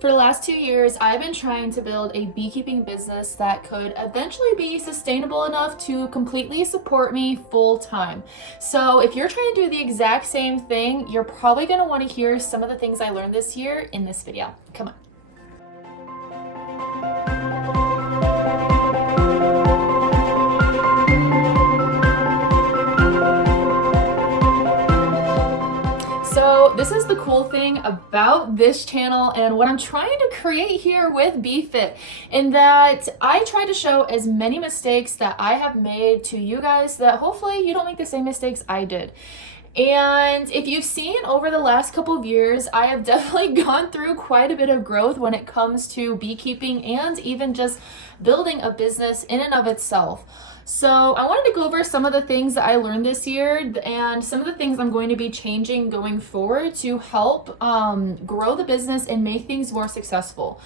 For the last 2 years, I've been trying to build a beekeeping business that could eventually be sustainable enough to completely support me full time. So if you're trying to do the exact same thing, you're probably going to want to hear some of the things I learned this year in this video. Come on. So this is the cool thing about this channel and what I'm trying to create here with BeeFit, in that I try to show as many mistakes that I have made to you guys that hopefully you don't make the same mistakes I did. And if you've seen over the last couple of years, I have definitely gone through quite a bit of growth when it comes to beekeeping and even just building a business in and of itself. So I wanted to go over some of the things that I learned this year and some of the things I'm going to be changing going forward to help grow the business and make things more successful.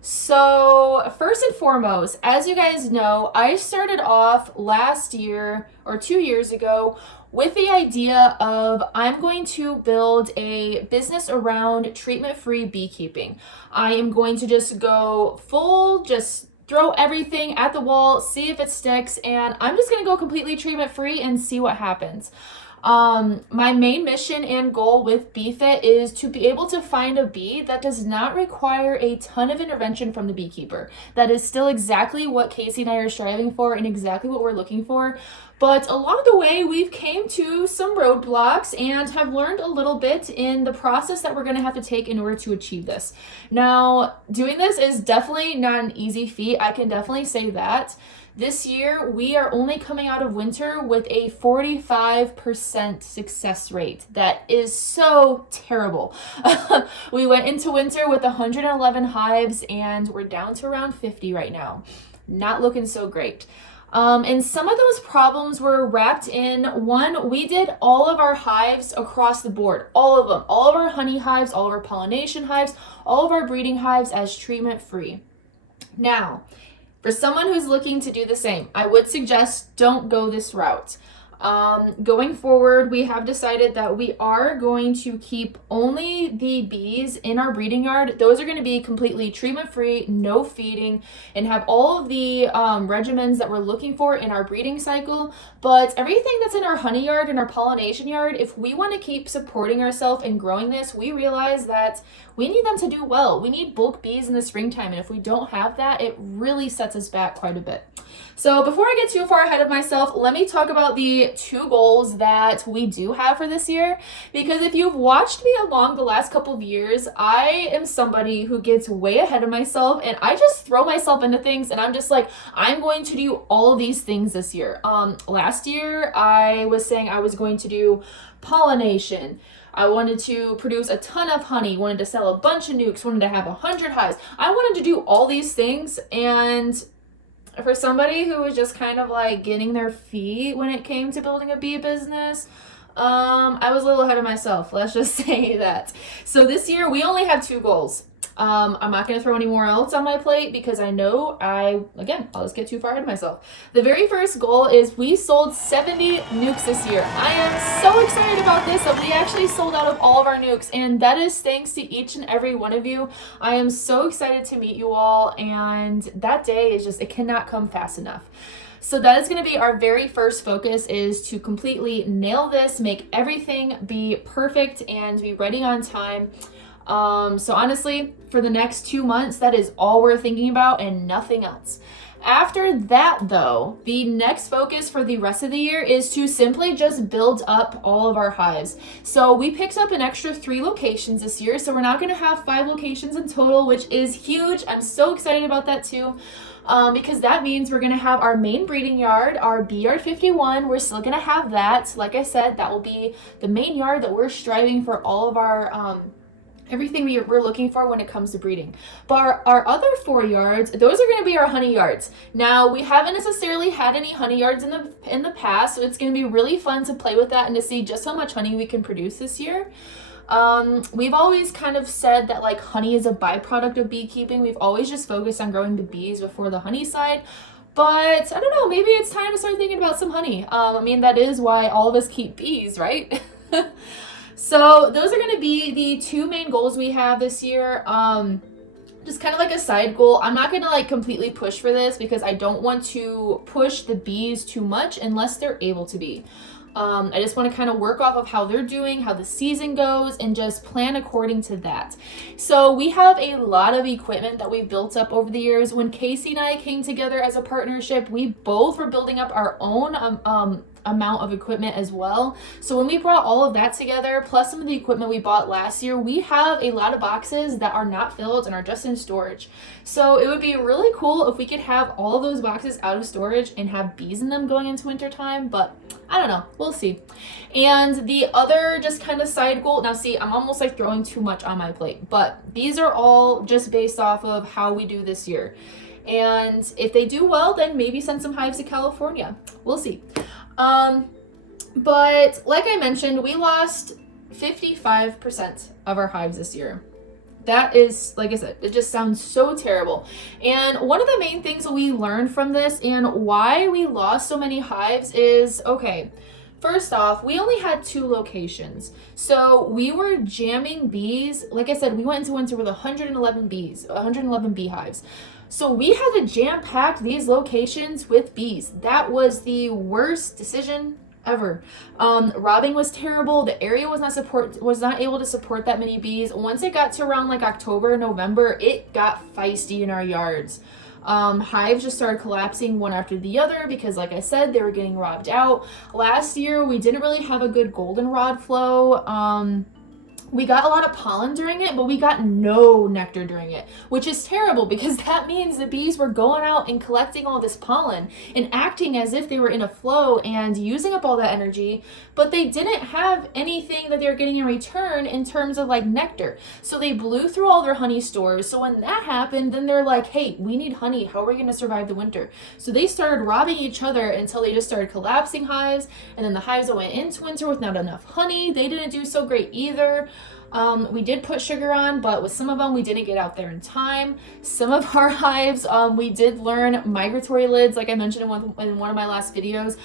So first and foremost, as you guys know, I started off last year or 2 years ago with the idea of I'm going to build a business around treatment-free beekeeping. I am going to just go full, just throw everything at the wall, see if it sticks, and I'm just gonna go completely treatment-free and see what happens. My main mission and goal with BeeFit is to be able to find a bee that does not require a ton of intervention from the beekeeper. That is still exactly what Casey and I are striving for and exactly what we're looking for. But along the way, we've came to some roadblocks and have learned a little bit in the process that we're going to have to take in order to achieve this. Now, doing this is definitely not an easy feat. I can definitely say that. This year, we are only coming out of winter with a 45% success rate. That is so terrible. We went into winter with 111 hives and we're down to around 50 right now. Not looking so great. And some of those problems were wrapped in one, we did all of our hives across the board, all of them, all of our honey hives, all of our pollination hives, all of our breeding hives as treatment free. Now, for someone who's looking to do the same, I would suggest don't go this route. Going forward, we have decided that we are going to keep only the bees in our breeding yard. Those are going to be completely treatment-free, no feeding, and have all of the regimens that we're looking for in our breeding cycle. But everything that's in our honey yard and our pollination yard, if we want to keep supporting ourselves and growing this, we realize that we need them to do well. We need bulk bees in the springtime, and if we don't have that, it really sets us back quite a bit. So before I get too far ahead of myself, let me talk about the 2 goals that we do have for this year. Because if you've watched me along the last couple of years, I am somebody who gets way ahead of myself and I just throw myself into things and I'm just like, I'm going to do all of these things this year. Last year, I was saying I was going to do pollination. I wanted to produce a ton of honey, wanted to sell a bunch of nucs, wanted to have 100 hives. I wanted to do all these things, and for somebody who was just kind of like getting their feet when it came to building a bee business, I was a little ahead of myself. Let's just say that. So this year we only have 2 goals. I'm not going to throw any more else on my plate because I know I'll just get too far ahead of myself. The very first goal is we sold 70 nucs this year. I am so excited about this that we actually sold out of all of our nucs, and that is thanks to each and every one of you. I am so excited to meet you all, and that day is just, it cannot come fast enough. So that is going to be our very first focus, is to completely nail this, make everything be perfect and be ready on time. So honestly, for the next 2 months, that is all we're thinking about and nothing else. After that, though, the next focus for the rest of the year is to simply just build up all of our hives. So we picked up an extra 3 locations this year, so we're not going to have 5 locations in total, which is huge. I'm so excited about that too. Because that means we're going to have our main breeding yard, our bee yard 51. We're still going to have that. Like I said, that will be the main yard that we're striving for all of our everything we're looking for when it comes to breeding. But our other 4 yards, those are going to be our honey yards. Now, we haven't necessarily had any honey yards in the past, so it's going to be really fun to play with that and to see just how much honey we can produce this year. We've always kind of said that like honey is a byproduct of beekeeping. We've always just focused on growing the bees before the honey side. But I don't know, maybe it's time to start thinking about some honey. I mean, that is why all of us keep bees, right? So those are going to be the 2 main goals we have this year. just kind of like a side goal, I'm not going to like completely push for this because I don't want to push the bees too much unless they're able to be. I just want to kind of work off of how they're doing, how the season goes, and just plan according to that. So we have a lot of equipment that we've built up over the years. When Casey and I came together as a partnership, we both were building up our own amount of equipment as well. So when we brought all of that together, plus some of the equipment we bought last year, we have a lot of boxes that are not filled and are just in storage. So it would be really cool if we could have all of those boxes out of storage and have bees in them going into winter time, but I don't know, we'll see. And the other just kind of side goal, now see, I'm almost like throwing too much on my plate, but these are all just based off of how we do this year. And if they do well, then maybe send some hives to California. We'll see. But like I mentioned, we lost 55% of our hives this year. That is, like I said, it just sounds so terrible. And one of the main things that we learned from this and why we lost so many hives is, okay, first off, we only had 2 locations. So we were jamming bees. Like I said, we went into winter with 111 bees, 111 beehives. So we had to jam pack these locations with bees. That was the worst decision ever. Robbing was terrible. The area was not able to support that many bees. Once it got to around like October, November, it got feisty in our yards. Hives just started collapsing one after the other because, like I said, they were getting robbed out. Last year, we didn't really have a good goldenrod flow. We got a lot of pollen during it, but we got no nectar during it, which is terrible because that means the bees were going out and collecting all this pollen and acting as if they were in a flow and using up all that energy, but they didn't have anything that they were getting in return in terms of like nectar. So they blew through all their honey stores. So when that happened, then they're like, hey, we need honey. How are we going to survive the winter? So they started robbing each other until they just started collapsing hives. And then the hives that went into winter with not enough honey, they didn't do so great either. We did put sugar on, but with some of them, we didn't get out there in time. Some of our hives, we did learn migratory lids, like I mentioned in one of my last videos.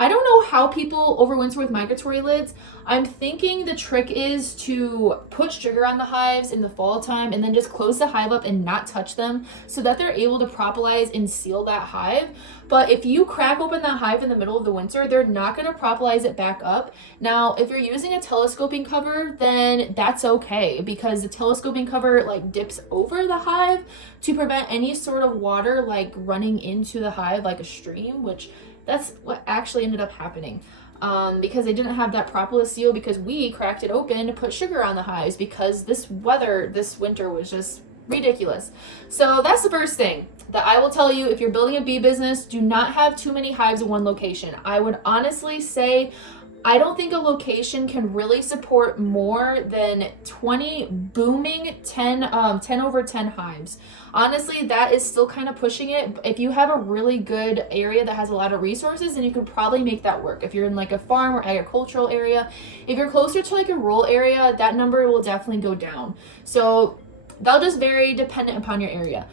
I don't know how people overwinter with migratory lids. I'm thinking the trick is to put sugar on the hives in the fall time and then just close the hive up and not touch them so that they're able to propolize and seal that hive. But if you crack open that hive in the middle of the winter, they're not going to propolize it back up. Now, if you're using a telescoping cover, then that's okay because the telescoping cover like dips over the hive to prevent any sort of water like running into the hive like a stream, which that's what actually ended up happening. Because they didn't have that propolis seal because we cracked it open to put sugar on the hives because this weather this winter was just ridiculous. So that's the first thing that I will tell you. If you're building a bee business, do not have too many hives in one location. I would honestly say I don't think a location can really support more than 20 booming 10 over 10 hives. Honestly, that is still kind of pushing it. If you have a really good area that has a lot of resources, then you could probably make that work. If you're in like a farm or agricultural area, if you're closer to like a rural area, that number will definitely go down. So they'll just vary dependent upon your area.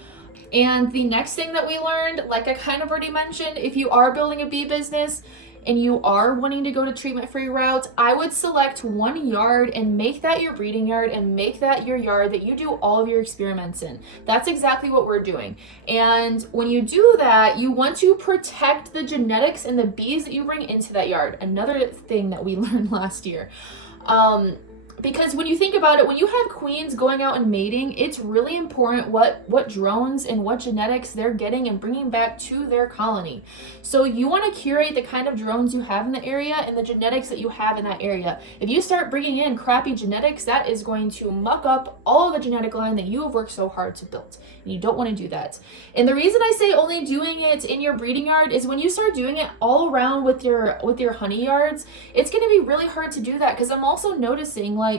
And the next thing that we learned, like I kind of already mentioned, if you are building a bee business, and you are wanting to go to treatment-free route, I would select one yard and make that your breeding yard and make that your yard that you do all of your experiments in. That's exactly what we're doing. And when you do that, you want to protect the genetics and the bees that you bring into that yard. Another thing that we learned last year. Because when you think about it, when you have queens going out and mating, it's really important what drones and what genetics they're getting and bringing back to their colony. So you want to curate the kind of drones you have in the area and the genetics that you have in that area. If you start bringing in crappy genetics, that is going to muck up all of the genetic line that you have worked so hard to build. And you don't want to do that. And the reason I say only doing it in your breeding yard is when you start doing it all around with your honey yards, it's going to be really hard to do that because I'm also noticing like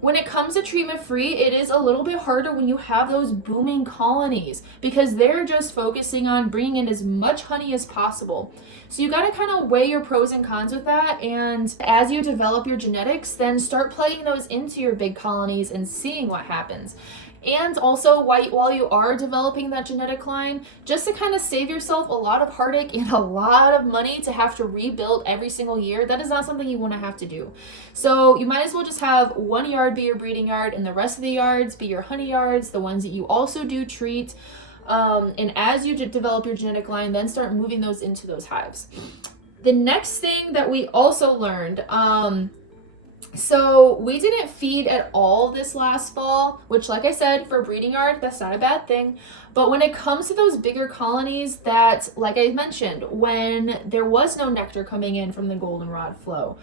when it comes to treatment free, it is a little bit harder when you have those booming colonies because they're just focusing on bringing in as much honey as possible. So you got to kind of weigh your pros and cons with that. And as you develop your genetics, then start plugging those into your big colonies and seeing what happens. And also, while you are developing that genetic line, just to kind of save yourself a lot of heartache and a lot of money to have to rebuild every single year, that is not something you want to have to do. So you might as well just have one yard be your breeding yard and the rest of the yards be your honey yards, the ones that you also do treat. And as you develop your genetic line, then start moving those into those hives. The next thing that we also learned, so we didn't feed at all this last fall, which, like I said, for a breeding yard, that's not a bad thing. But when it comes to those bigger colonies that, like I mentioned, when there was no nectar coming in from the goldenrod flow,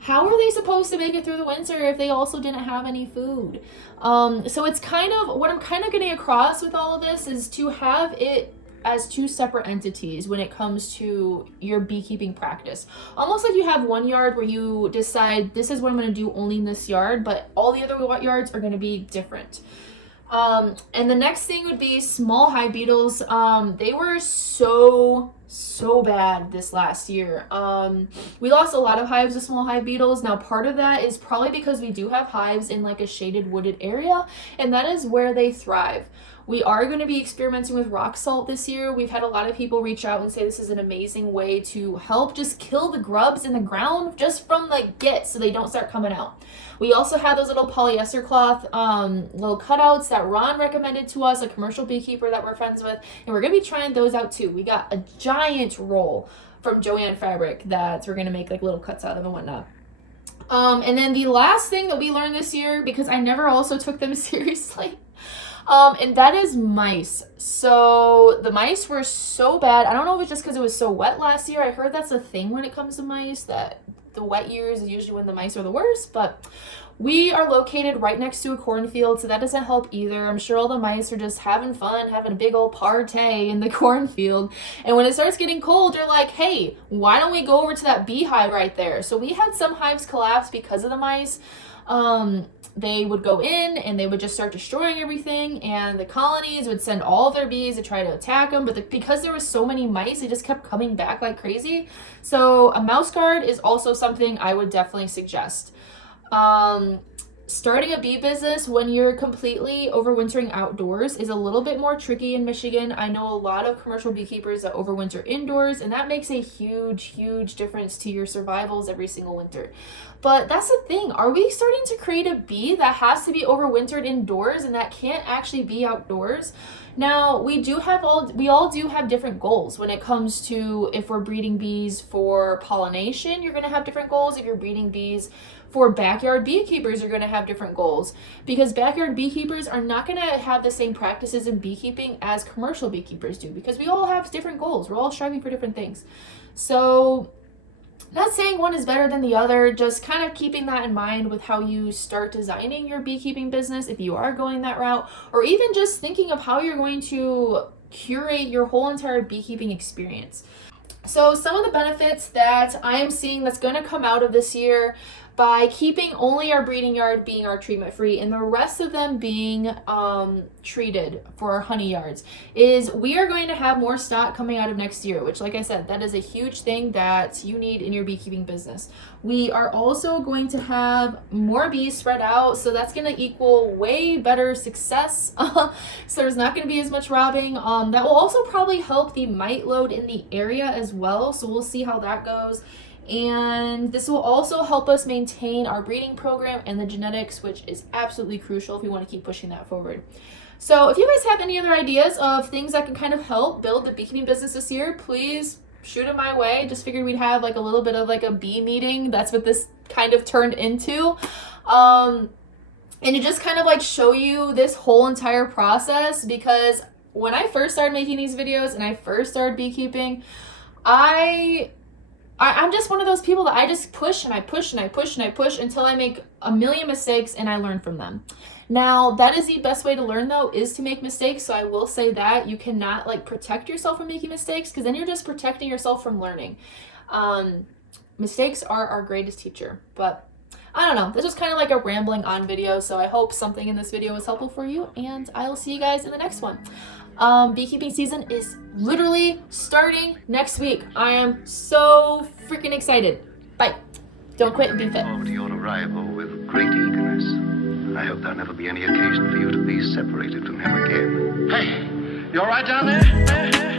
how are they supposed to make it through the winter if they also didn't have any food? So it's kind of, what I'm kind of getting across with all of this is to have it as two separate entities when it comes to your beekeeping practice. Almost like you have one yard where you decide, this is what I'm going to do only in this yard, but all the other yards are going to be different. And the next thing would be small hive beetles. They were so bad this last year. We lost a lot of hives of small hive beetles. Now, part of that is probably because we do have hives in like a shaded wooded area, and that is where they thrive. We are going to be experimenting with rock salt this year. We've had a lot of people reach out and say this is an amazing way to help just kill the grubs in the ground just from the get, so they don't start coming out. We also have those little polyester cloth little cutouts that Ron recommended to us, a commercial beekeeper that we're friends with, and we're going to be trying those out too. We got a giant roll from Joanne Fabric that we're going to make like little cuts out of and whatnot. And then the last thing that we learned this year, because I never also took them seriously, and that is mice. So the mice were so bad. I don't know if it's just because it was so wet last year. I heard that's a thing when it comes to mice, that the wet years is usually when the mice are the worst, but we are located right next to a cornfield, so that doesn't help either. I'm sure all the mice are just having fun, having a big old party in the cornfield. And when it starts getting cold, they're like, hey, why don't we go over to that beehive right there? So we had some hives collapse because of the mice. They would go in and they would just start destroying everything, and the colonies would send all of their bees to try to attack them, but because there was so many mice, they just kept coming back like crazy. So a mouse guard is also something I would definitely suggest. Starting a bee business when you're completely overwintering outdoors is a little bit more tricky in Michigan. I know a lot of commercial beekeepers that overwinter indoors, and that makes a huge difference to your survivals every single winter. But that's the thing. Are we starting to create a bee that has to be overwintered indoors and that can't actually be outdoors? Now, we all do have different goals when it comes to, if we're breeding bees for pollination, you're going to have different goals. If you're breeding bees for backyard beekeepers, you're going to have different goals, because backyard beekeepers are not going to have the same practices in beekeeping as commercial beekeepers do, because we all have different goals. We're all striving for different things. So, not saying one is better than the other, just kind of keeping that in mind with how you start designing your beekeeping business if you are going that route, or even just thinking of how you're going to curate your whole entire beekeeping experience. So some of the benefits that I am seeing that's going to come out of this year, by keeping only our breeding yard being our treatment free and the rest of them being treated for our honey yards, is we are going to have more stock coming out of next year, which, like I said, that is a huge thing that you need in your beekeeping business. We are also going to have more bees spread out, so that's going to equal way better success. So there's not going to be as much robbing. That will also probably help the mite load in the area as well, so we'll see how that goes. And this will also help us maintain our breeding program and the genetics, which is absolutely crucial if we want to keep pushing that forward. So if you guys have any other ideas of things that can kind of help build the beekeeping business this year, please shoot them my way. Just figured we'd have like a little bit of like a bee meeting. That's what this kind of turned into. And to just kind of like show you this whole entire process, because when I first started making these videos and I first started beekeeping, I'm just one of those people that I just push and I push and I push and I push until I make a million mistakes and I learn from them. Now, that is the best way to learn, though, is to make mistakes. So I will say that you cannot like protect yourself from making mistakes, because then you're just protecting yourself from learning. Mistakes are our greatest teacher. But I don't know. This was kind of like a rambling on video. So I hope something in this video was helpful for you, and I will see you guys in the next one. Beekeeping season is literally starting next week. I am so freaking excited. Bye. Don't quit and be fit. Forward to your arrival with great eagerness. I hope there'll never be any occasion for you to be separated from him again. Hey, you all right down there?